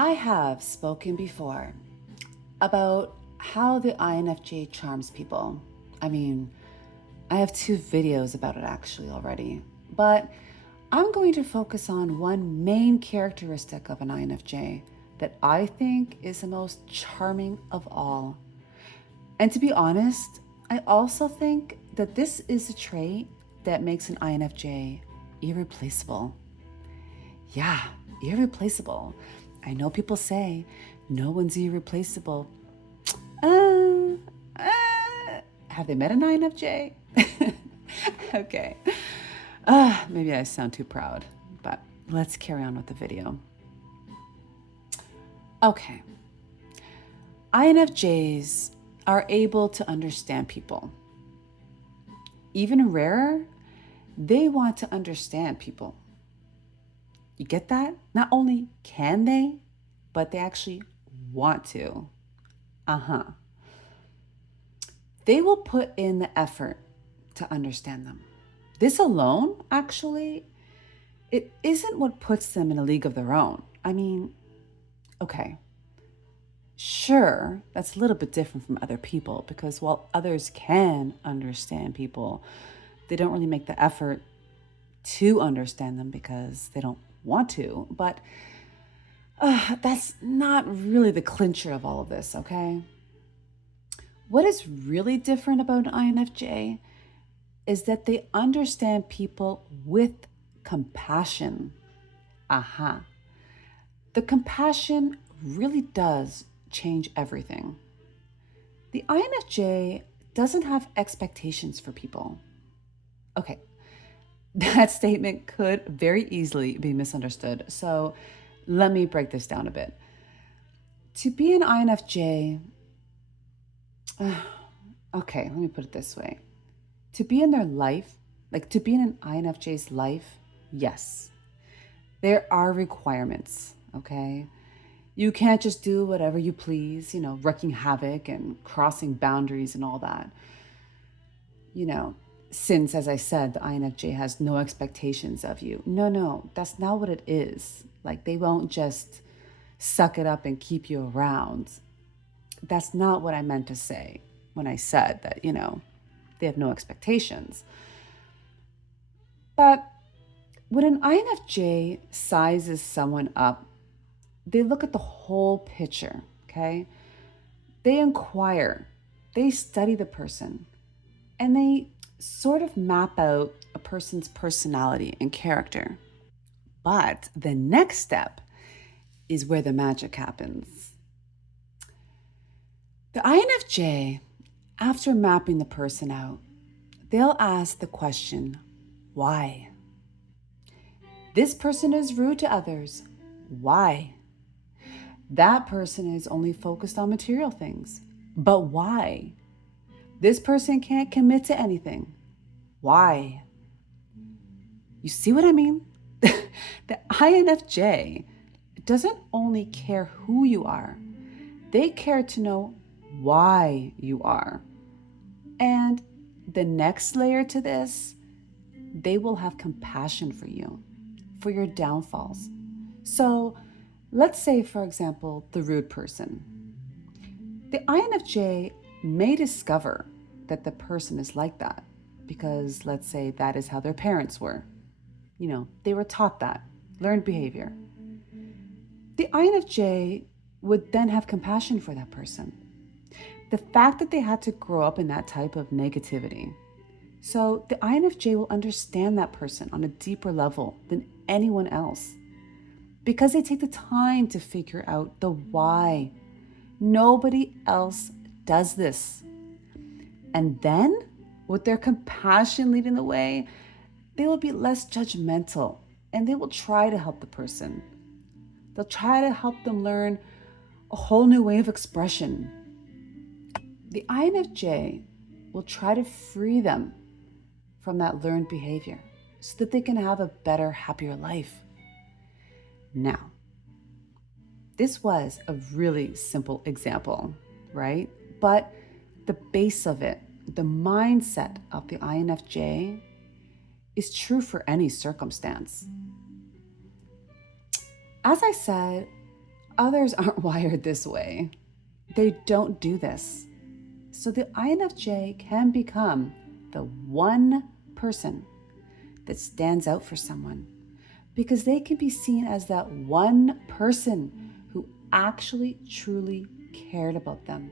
I have spoken before about how the INFJ charms people. I mean, I have 2 videos about it actually already, but I'm going to focus on one main characteristic of an INFJ that I think is the most charming of all. And to be honest, I also think that this is a trait that makes an INFJ irreplaceable. Yeah, irreplaceable. I know people say no one's irreplaceable. Uh, have they met an INFJ? Okay. Maybe I sound too proud, but let's carry on with the video. Okay. INFJs are able to understand people. Even rarer, they want to understand people. You get that? Not only can they, but they actually want to. They will put in the effort to understand them. This alone, actually, it isn't what puts them in a league of their own. I mean, okay, sure, that's a little bit different from other people because while others can understand people, they don't really make the effort to understand them because they don't want to. But that's not really the clincher of all of this, okay? What is really different about an INFJ is that they understand people with compassion. Aha. The compassion really does change everything. The INFJ doesn't have expectations for people. Okay, that statement could very easily be misunderstood. So let me break this down a bit. To be an INFJ, okay, let me put it this way. To be in their life, like to be in an INFJ's life, yes, there are requirements, okay? You can't just do whatever you please, wreaking havoc and crossing boundaries and all that. Since, as I said, the INFJ has no expectations of you. No, that's not what it is. Like, they won't just suck it up and keep you around. That's not what I meant to say when I said that, they have no expectations. But when an INFJ sizes someone up, they look at the whole picture, okay? They inquire, they study the person, and they sort of map out a person's personality and character. But the next step is where the magic happens. The INFJ, after mapping the person out, they'll ask the question, why? This person is rude to others. Why? That person is only focused on material things. But why? This person can't commit to anything. Why? You see what I mean? The INFJ doesn't only care who you are, they care to know why you are. And the next layer to this, they will have compassion for you, for your downfalls. So let's say, for example, the rude person. The INFJ may discover that the person is like that because, let's say, that is how their parents were. They were taught that, learned behavior. The INFJ would then have compassion for that person. The fact that they had to grow up in that type of negativity. So the INFJ will understand that person on a deeper level than anyone else because they take the time to figure out the why. Nobody else does this. And then, with their compassion leading the way, they will be less judgmental and they will try to help the person. They'll try to help them learn a whole new way of expression. The INFJ will try to free them from that learned behavior so that they can have a better, happier life. Now, this was a really simple example, right? But the base of it, the mindset of the INFJ, is true for any circumstance. As I said, others aren't wired this way. They don't do this. So the INFJ can become the one person that stands out for someone because they can be seen as that one person who actually truly cared about them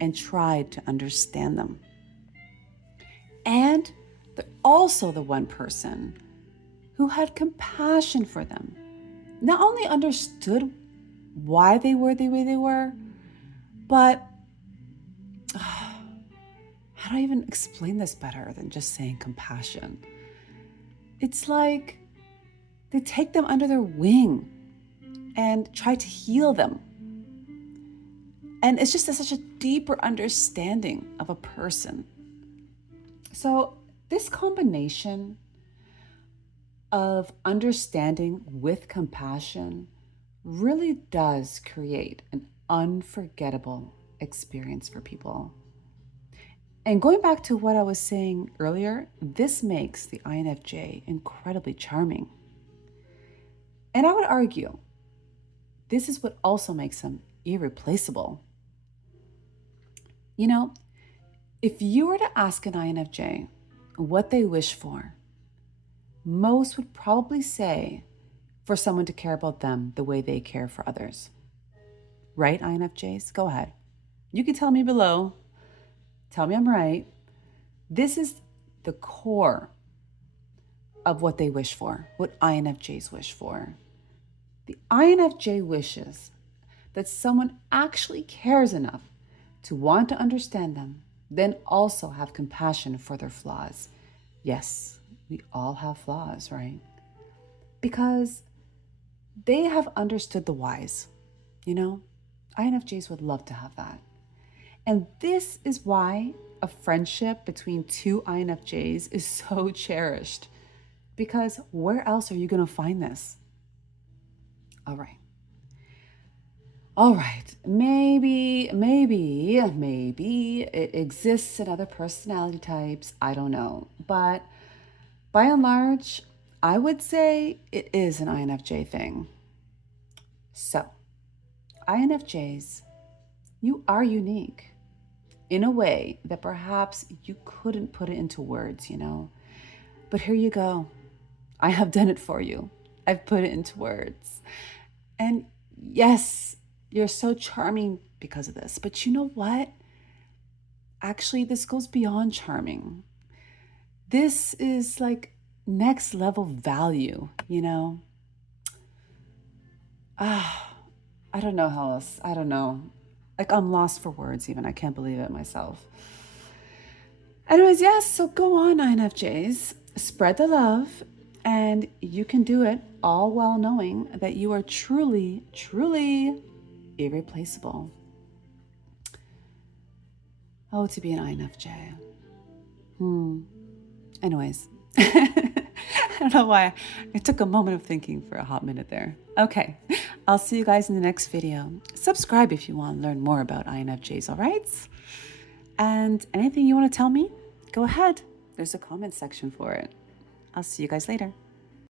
and tried to understand them. And they're also the one person who had compassion for them, not only understood why they were the way they were, but how do I even explain this better than just saying compassion? It's like they take them under their wing and try to heal them. And it's just such a deeper understanding of a person. So this combination of understanding with compassion really does create an unforgettable experience for people. And going back to what I was saying earlier, this makes the INFJ incredibly charming. And I would argue this is what also makes them irreplaceable. You know, if you were to ask an INFJ what they wish for, most would probably say for someone to care about them the way they care for others. Right, INFJs? Go ahead. You can tell me below. Tell me I'm right. This is the core of what they wish for, what INFJs wish for. The INFJ wishes that someone actually cares enough to want to understand them, then also have compassion for their flaws. Yes, we all have flaws, right? Because they have understood the whys. INFJs would love to have that. And this is why a friendship between two INFJs is so cherished. Because where else are you going to find this? All right. Maybe it exists in other personality types. I don't know. But by and large, I would say it is an INFJ thing. So, INFJs, you are unique in a way that perhaps you couldn't put it into words, But here you go. I have done it for you. I've put it into words. And yes, you're so charming because of this. But you know what? Actually, this goes beyond charming. This is like next level value, I don't know how else. I don't know. Like I'm lost for words even. I can't believe it myself. Anyways, yes, so go on, INFJs. Spread the love. And you can do it all while knowing that you are truly, truly irreplaceable. Oh, to be an INFJ. Anyways, I don't know why. I took a moment of thinking for a hot minute there. Okay, I'll see you guys in the next video. Subscribe if you want to learn more about INFJs, all right? And anything you want to tell me, go ahead. There's a comment section for it. I'll see you guys later.